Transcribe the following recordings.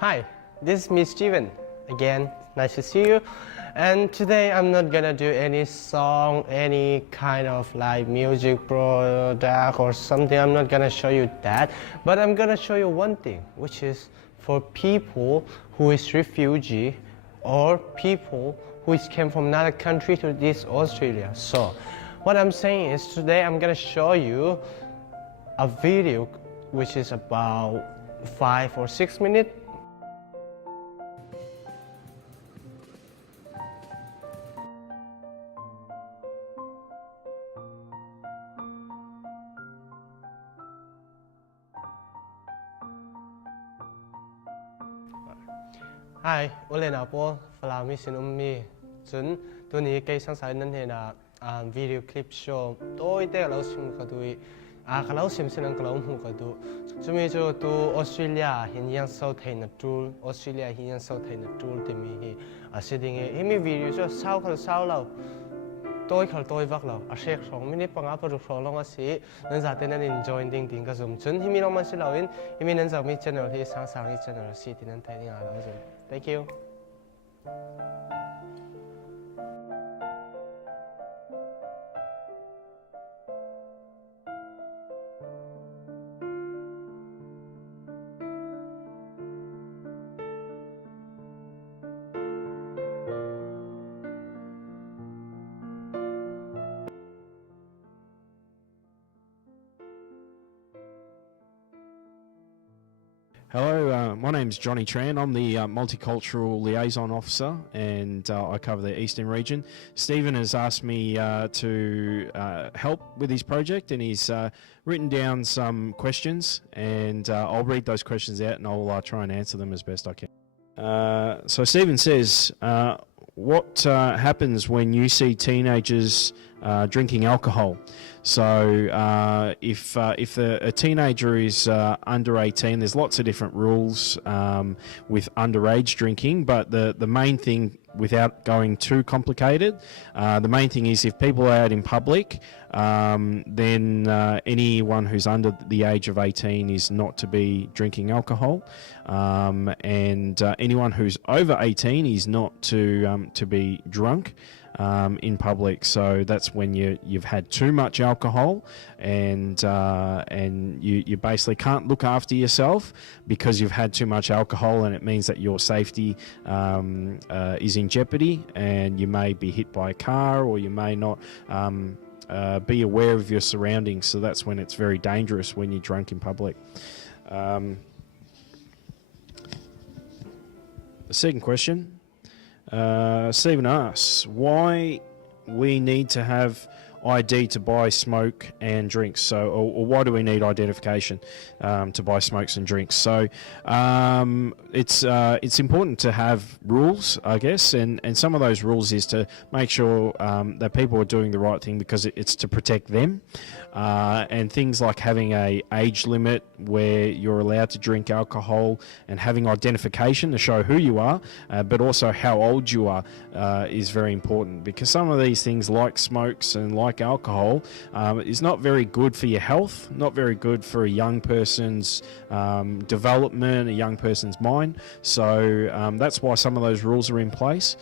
Hi, this is me Steven. Again, nice to see you. And today I'm not gonna do any song, any kind of like music product or something. I'm not gonna show you that. But I'm gonna show you one thing, which is for people who is refugee or people who is came from another country to this Australia. So what I'm saying is today I'm gonna show you a video which is about 5 or 6 minutes. Hi, ulen apo Falam sin ummi chun tuni ke sang sai nan hena video clip show toi te lo sim ka dui ka lo sim sin ka lo mu ka du chumi cho tu Australia hin yang so thein na tool Australia hin yang so thein na tool te mi hi sitting e mi video cho sao ka sao lo tôi khal tôi vak lo a shek song minute panga pa ru lo nga si nan za te nan enjoy ding ding ka zum chun hi mi lo man si lo in hi mi nan za mi channel hi sang sang hi channel si tin nan thai ni a lo zum. Thank you. Hello, my name's Johnny Tran. I'm the Multicultural Liaison Officer and I cover the Eastern region. Stephen has asked me to help with his project and he's written down some questions and I'll read those questions out and I'll try and answer them as best I can. So Stephen says, what happens when you see teenagers drinking alcohol? So if a teenager is under 18, there's lots of different rules with underage drinking, but the main thing, without going too complicated, the main thing is if people are out in public, then anyone who's under the age of 18 is not to be drinking alcohol, and anyone who's over 18 is not to be drunk in public. So that's when you've had too much alcohol and you basically can't look after yourself because you've had too much alcohol, and it means that your safety is in jeopardy and you may be hit by a car or you may not be aware of your surroundings. So that's when it's very dangerous, when you're drunk in public. The second question, Stephen asks why we need to have ID to buy smoke and drinks. So, or why do we need identification to buy smokes and drinks? So, it's important to have rules, I guess, and some of those rules is to make sure that people are doing the right thing because it's to protect them, and things like having a age limit where you're allowed to drink alcohol and having identification to show who you are, but also how old you are is very important, because some of these things like smokes and like alcohol is not very good for your health, not very good for a young person's development, a young person's mind. So that's why some of those rules are in place,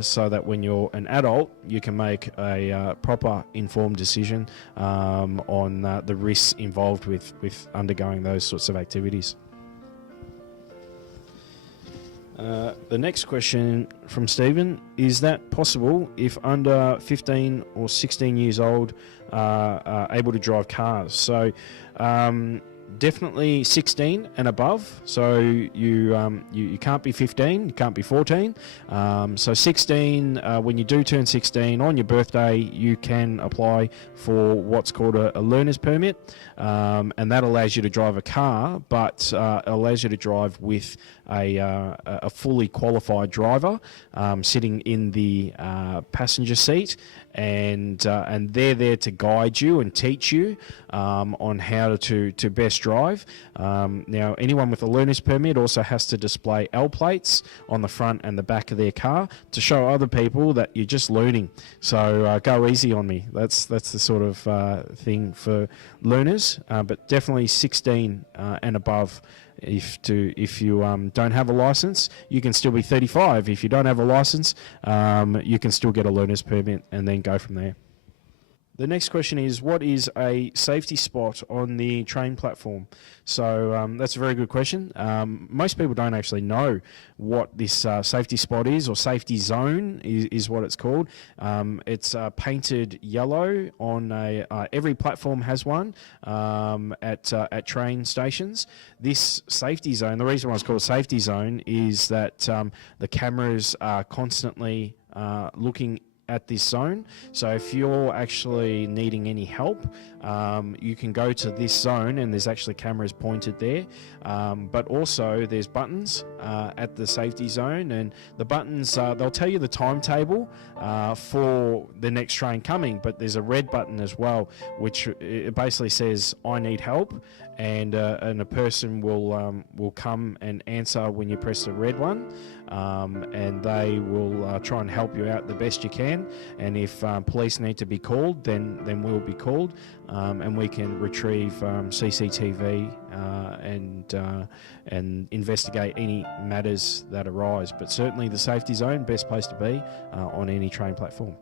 so that when you're an adult you can make a proper informed decision on the risks involved with undergoing those sorts of activities. The next question from Stephen, is that possible if under 15 or 16 years old are able to drive cars? So definitely 16 and above. So you can't be 15, you can't be 14. So 16, when you do turn 16 on your birthday, you can apply for what's called a learner's permit, and that allows you to drive a car, but allows you to drive with a fully qualified driver sitting in the passenger seat, and they're there to guide you and teach you on how to best drive. Now, anyone with a learner's permit also has to display L plates on the front and the back of their car to show other people that you're just learning. So go easy on me. That's the sort of thing for learners, but definitely 16 and above. If you don't have a license, you can still be 35. If you don't have a license, you can still get a learner's permit and then go from there. The next question is, what is a safety spot on the train platform? So that's a very good question. Most people don't actually know what this safety spot is, or safety zone is what it's called. It's painted yellow on every platform has one at train stations. This safety zone, the reason why it's called a safety zone is that the cameras are constantly looking at this zone. So if you're actually needing any help, you can go to this zone, and there's actually cameras pointed there. But also there's buttons at the safety zone, and the buttons, they'll tell you the timetable for the next train coming, but there's a red button as well, which it basically says, I need help, and a person will come and answer when you press the red one, and they will try and help you out the best you can. And if police need to be called, then we'll be called, and we can retrieve CCTV and investigate any matters that arise. But certainly the safety zone, best place to be on any train platform.